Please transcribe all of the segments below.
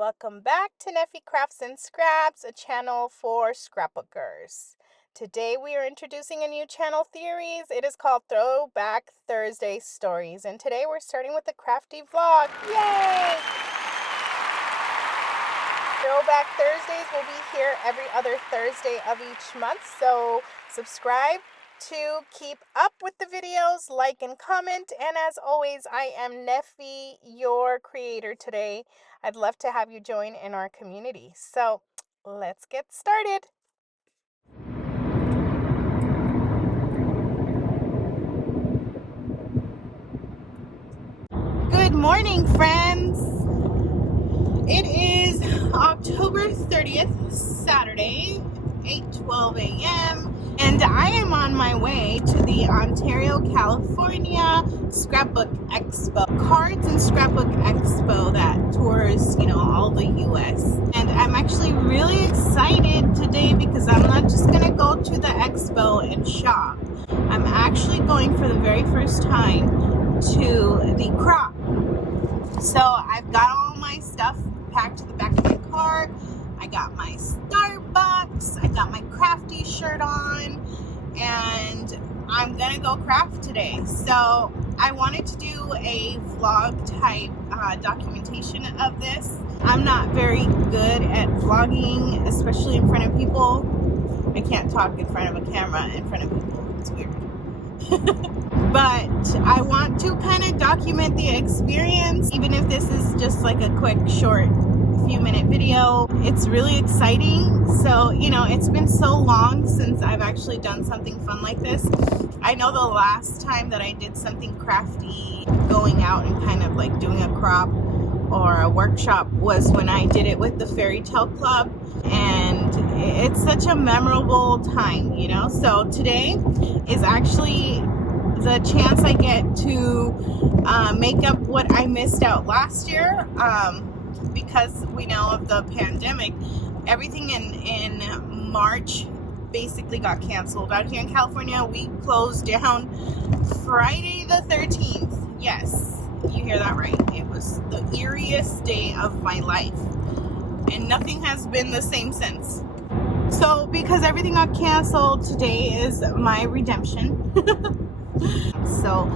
Welcome back to Neffy Crafts and Scraps, a channel for scrapbookers. Today we are introducing a new channel series. It is called Throwback Thursday Stories, and today we're starting with a crafty vlog. Yay! Throwback Thursdays will be here every other Thursday of each month, so subscribe to keep up with the videos, like and comment, and as always, I am Neffy, your creator today. I'd love to have you join in our community. So let's get started. Good morning, friends. It is October 30th, Saturday, 8:12 a.m. and I am on my way to the Ontario, California Scrapbook Expo. Cards and Scrapbook Expo that tours, all the US. And I'm actually really excited today because I'm not just going to go to the expo and shop. I'm actually going for the very first time to the crop. So I've got all my stuff packed to the back of my car. I got my Starbucks, I got my crafty shirt on, and I'm gonna go craft today. So I wanted to do a vlog type documentation of this. I'm not very good at vlogging, especially in front of people. I can't talk in front of a camera in front of people. It's weird. But I want to kind of document the experience, even if this is just like a quick short few minute video. It's really exciting. So it's been so long since I've actually done something fun like this. I know the last time that I did something crafty, going out and kind of like doing a crop or a workshop, was when I did it with the Fairy Tale Club, and it's such a memorable time, so today is actually the chance I get to make up what I missed out last year, because we know of the pandemic. Everything in March basically got canceled. Out here in California, we closed down Friday the 13th. Yes, you hear that right. It was the eeriest day of my life, and nothing has been the same since. So because everything got canceled, today is my redemption. So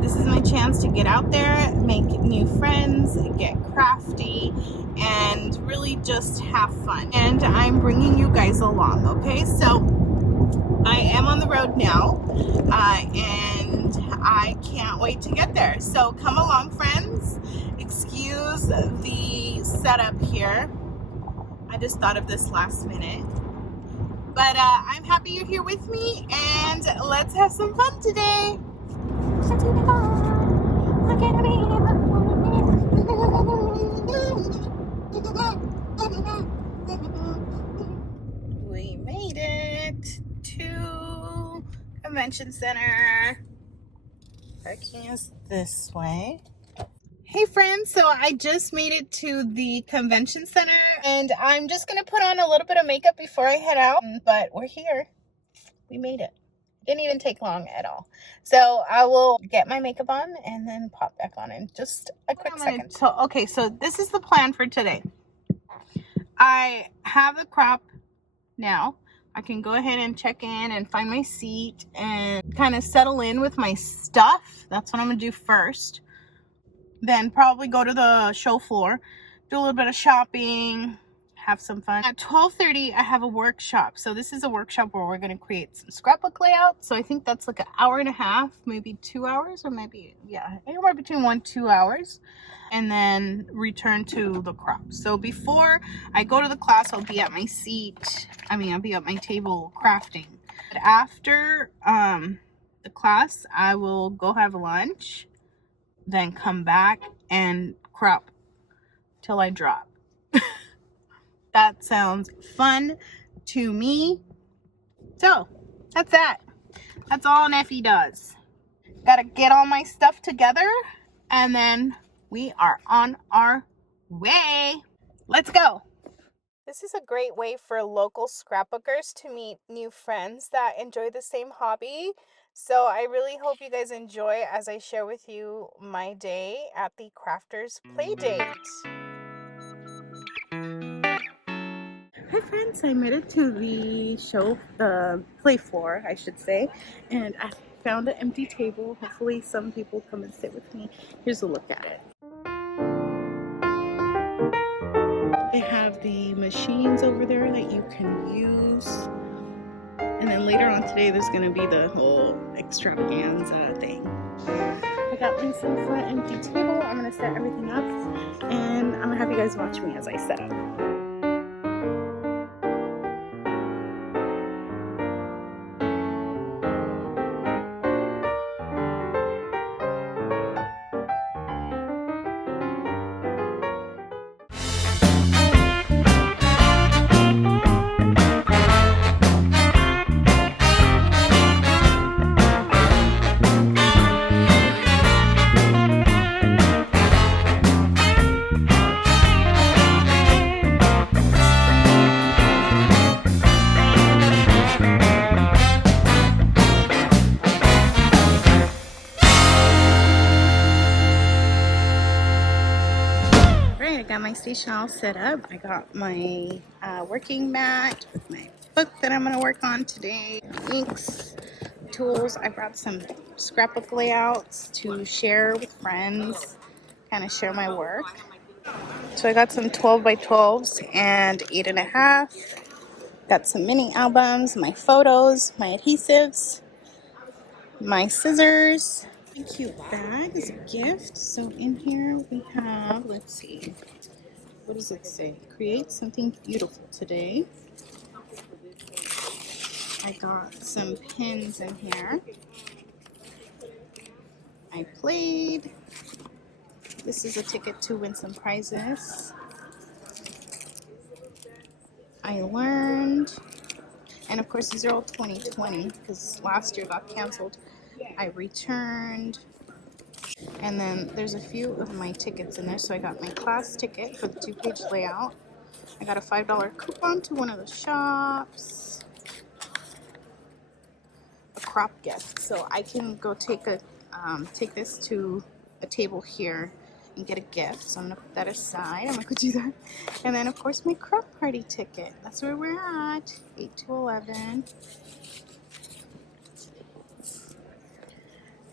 this is my chance to get out there, make new friends, get crafty, and really just have fun. And I'm bringing you guys along, okay? So I am on the road now, and I can't wait to get there. So come along, friends. Excuse the setup here. I just thought of this last minute. But I'm happy you're here with me, and let's have some fun today. We made it to Convention Center. Parking is this way. Hey friends, so I just made it to the Convention Center, and I'm just gonna put on a little bit of makeup before I head out, but we're here. We made it. Didn't even take long at all. So I will get my makeup on and then pop back on in just a quick second. Okay, so this is the plan for today. I have the crop now. I can go ahead and check in and find my seat and kind of settle in with my stuff. That's what I'm gonna do first. Then probably go to the show floor, do a little bit of shopping, have some fun. At 12:30, I have a workshop. So this is a workshop where we're going to create some scrapbook layouts. So I think that's like an hour and a half, maybe 2 hours, or maybe, anywhere between 1 to 2 hours, and then return to the crop. So before I go to the class, I'll be at my seat. I'll be at my table crafting. But after the class, I will go have lunch, then come back and crop till I drop. That sounds fun to me. So that's that. That's all Neffy does. Gotta get all my stuff together, and then we are on our way. Let's go. This is a great way for local scrapbookers to meet new friends that enjoy the same hobby. So I really hope you guys enjoy as I share with you my day at the Crafters Play Date. friends, I made it to the play floor, I should say, and I found an empty table. Hopefully some people come and sit with me. Here's a look at it. They have the machines over there that you can use. And then later on today, there's going to be the whole extravaganza thing. I got myself an empty table. I'm going to set everything up, and I'm going to have you guys watch me as I set up. I got my station all set up. I got my working mat with my book that I'm going to work on today. Inks, tools. I brought some scrapbook layouts to share with friends, kind of share my work. So I got some 12 by 12s and 8.5. Got some mini albums, my photos, my adhesives, my scissors. A cute bag is a gift. So in here we have, let's see. What does it say? Create something beautiful today. I got some pins in here. I played. This is a ticket to win some prizes. I learned. And of course, these are all 2020 because last year got canceled. I returned. And then there's a few of my tickets in there. So I got my class ticket for the 2-page layout. I got a $5 coupon to one of the shops. A crop gift, so I can go take this to a table here and get a gift. So I'm gonna put that aside. I'm gonna go do that. And then of course my crop party ticket. That's where we're at, 8 to 11.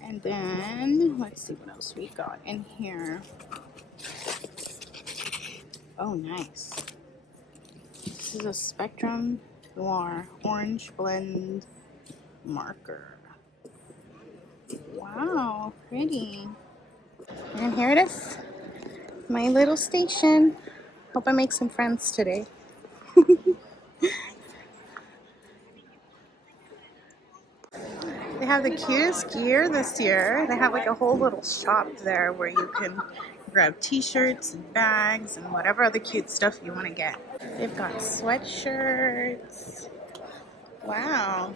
And then let's see what else we got in here. Oh, nice. This is a Spectrum Noir orange blend marker. Wow, pretty. And here it is, my little station. Hope I make some friends today. They have the cutest gear this year. They have like a whole little shop there where you can grab t-shirts and bags and whatever other cute stuff you want to get. They've got sweatshirts. Wow.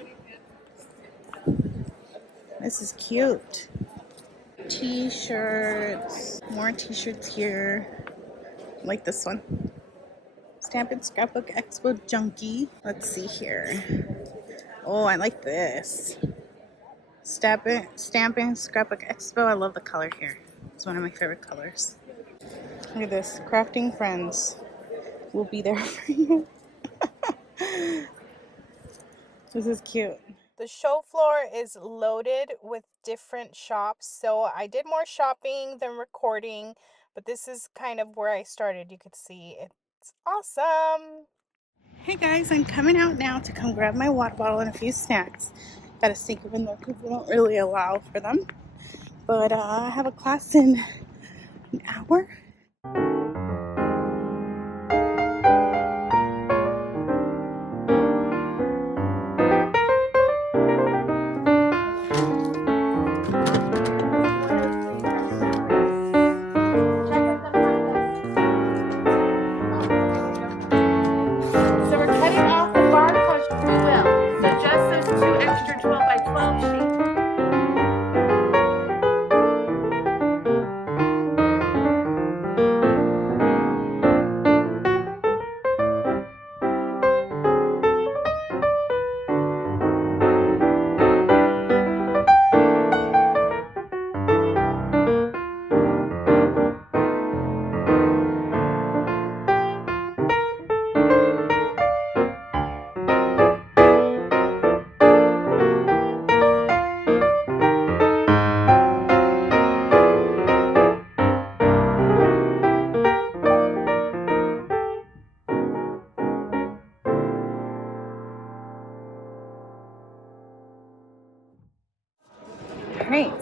This is cute. T-shirts. More t-shirts here. Like this one. Stampin' Scrapbook Expo Junkie. Let's see here. Oh, I like this. Stampin' Scrapbook Expo. I love the color here. It's one of my favorite colors. Look at this. Crafting Friends will be there for you. This is cute. The show floor is loaded with different shops. So I did more shopping than recording, but this is kind of where I started. You could see it's awesome. Hey guys, I'm coming out now to come grab my water bottle and a few snacks. Gotta sneak them in there because we don't really allow for them. But I have a class in an hour.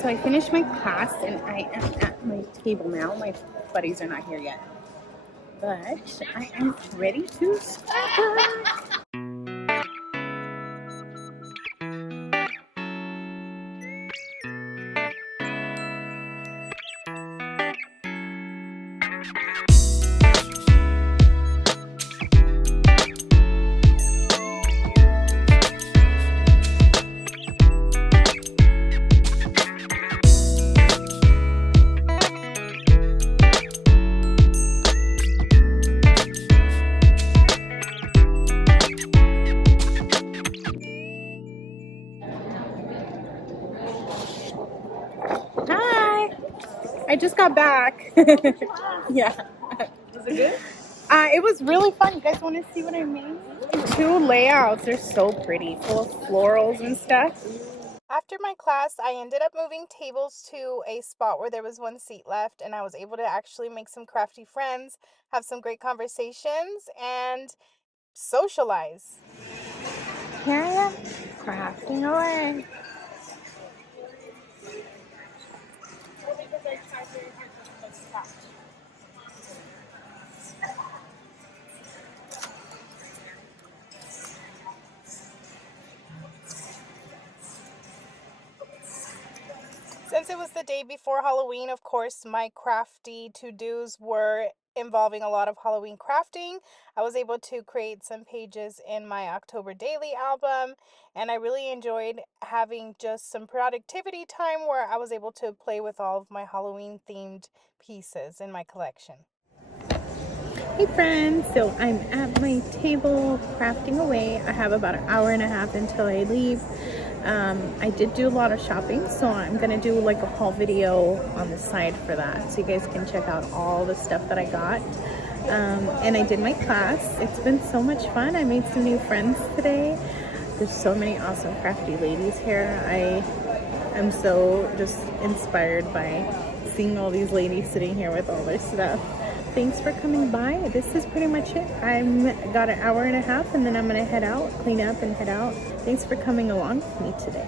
So I finished my class and I am at my table now. My buddies are not here yet, but I am ready to start. Hi, I just got back. Yeah. Was it good? It was really fun. You guys want to see what I made? 2 layouts. They're so pretty, full of florals and stuff. After my class, I ended up moving tables to a spot where there was 1 seat left, and I was able to actually make some crafty friends, have some great conversations, and socialize. Here I am, crafting away. Since it was the day before Halloween, of course, my crafty to-dos were involving a lot of Halloween crafting. I was able to create some pages in my October daily album, and I really enjoyed having just some productivity time where I was able to play with all of my Halloween themed pieces in my collection. Hey friends, so I'm at my table crafting away. I have about an hour and a half until I leave. I did do a lot of shopping, so I'm gonna do like a haul video on the side for that, so you guys can check out all the stuff that I got. And I did my class. It's been so much fun. I made some new friends today. There's so many awesome crafty ladies here. I'm so just inspired by seeing all these ladies sitting here with all their stuff. Thanks for coming by. This is pretty much it. I've got an hour and a half and then I'm gonna head out, clean up and head out. Thanks for coming along with me today.